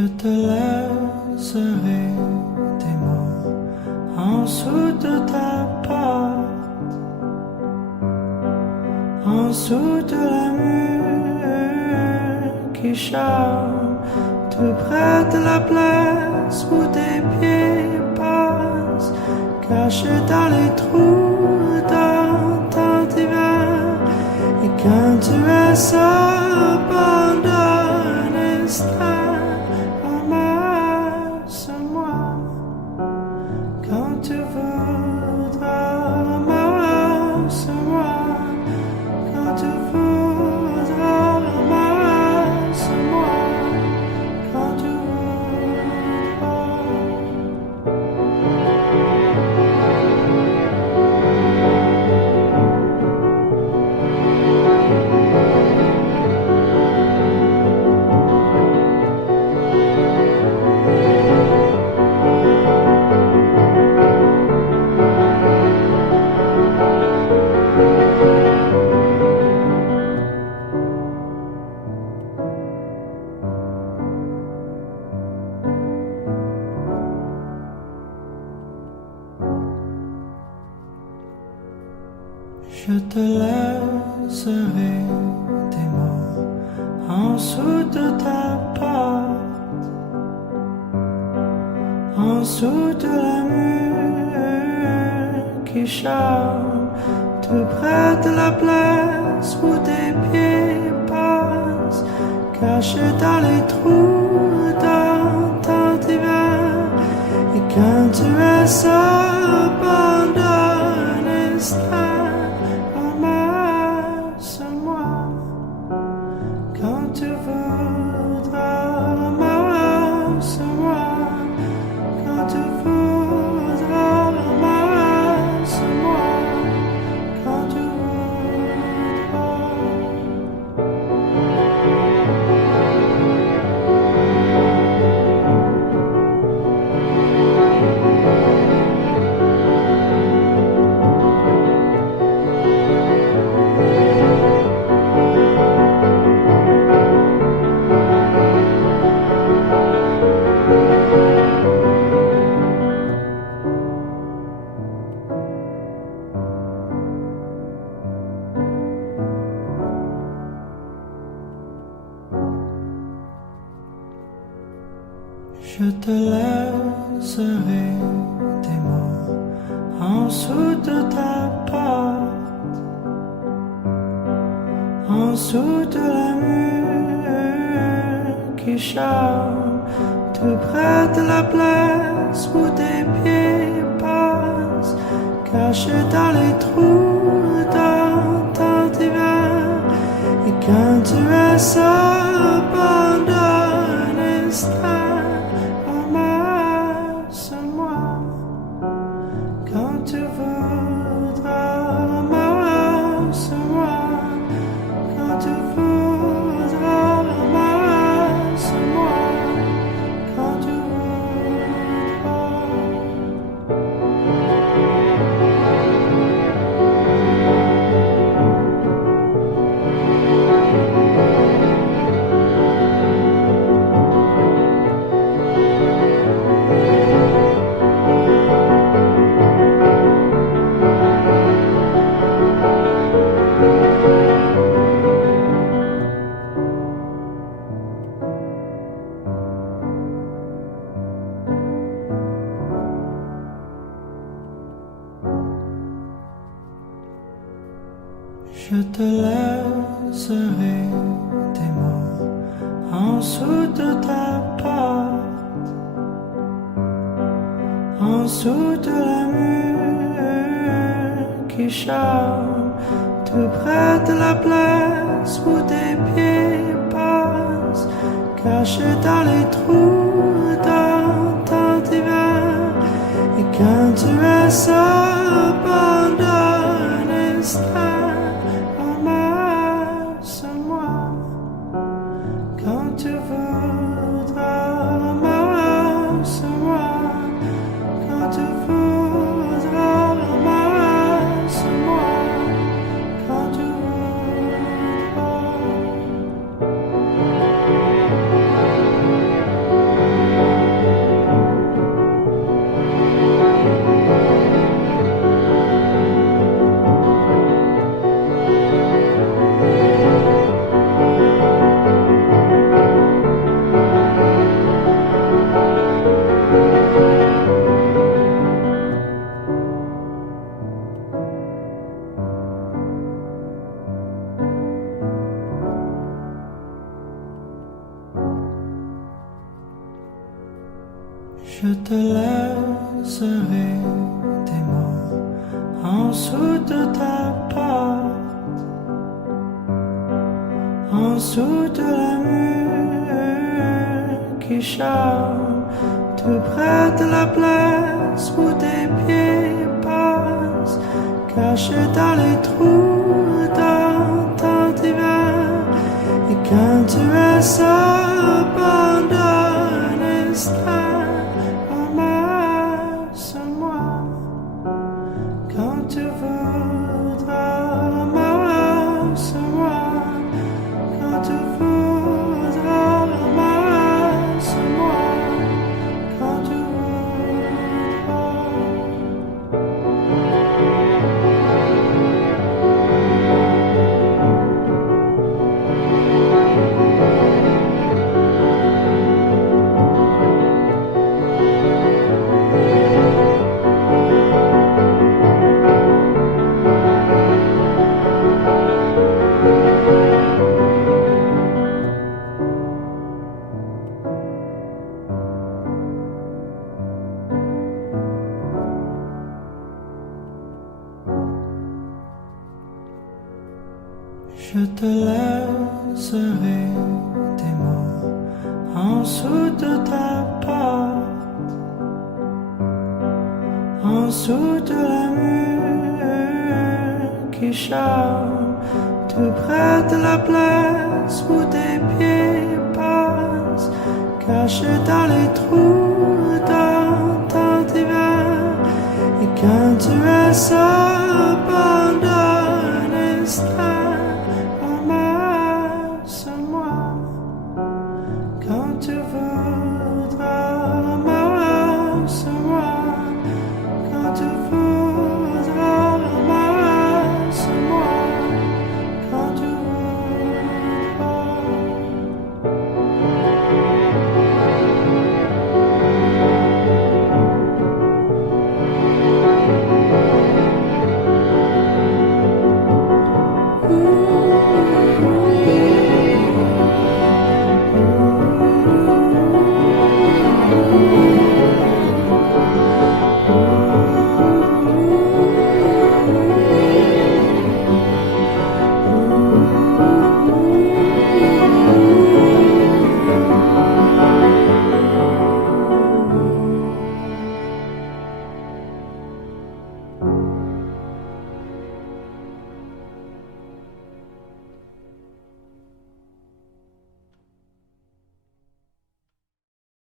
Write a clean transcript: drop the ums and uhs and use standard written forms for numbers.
Je te laisserai des mots en dessous de ta porte, en dessous de la mur qui chante, tout près de la place où tes pieds passent, cachés dans les trous dans ton divan. Et quand tu es seul pendant un instant, ramasse-moi quand tu voudras, ramasse-moi quand tu voudras, ramasse-moi quand tu voudras. Je te laisserai des mots en dessous de ta porte, en dessous de la mur qui chante, tout près de la place où tes pieds passent, cachés dans les trous dans ton divan. Et quand tu es seul pendant un instant, ramasse-moi quand tu voudras, ramasse-moi quand tu voudras, ramasse-moi quand tu voudras. Je te laisserai des mots en dessous de ta porte, en dessous de la mur qui chante, tout près de la place où tes pieds passent, cachés dans les trous dans ton divan. Et quand tu es seul pendant un instant, ramasse-moi quand tu voudras, ramasse-moi quand tu voudras, ramasse-moi quand tu voudras. Je te laisserai des mots en dessous de ta porte, en dessous de la mur qui chante, tout près de la place où tes pieds passent, cachés dans les trous dans ton divan. Et quand tu es seul pendant un instant, ramasse-moi quand tu voudras, ramasse-moi quand tu voudras, ramasse-moi quand tu voudras. Je te laisserai des mots en dessous de ta porte, en dessous de la mur qui chante, tout près de la place où tes pieds passent, caché dans les trous dans ton divan. Et quand tu es abandonné, ramasse-moi. Quand tu voudras, ramasse-moi. Quand tu voudras, ramasse-moi. Quand tu voudras. Je te laisserai des mots en dessous de ta porte, en dessous de la mur qui chante, tout près de la place où tes pieds passent, caché dans les trous dans ton divan. Et quand tu es seul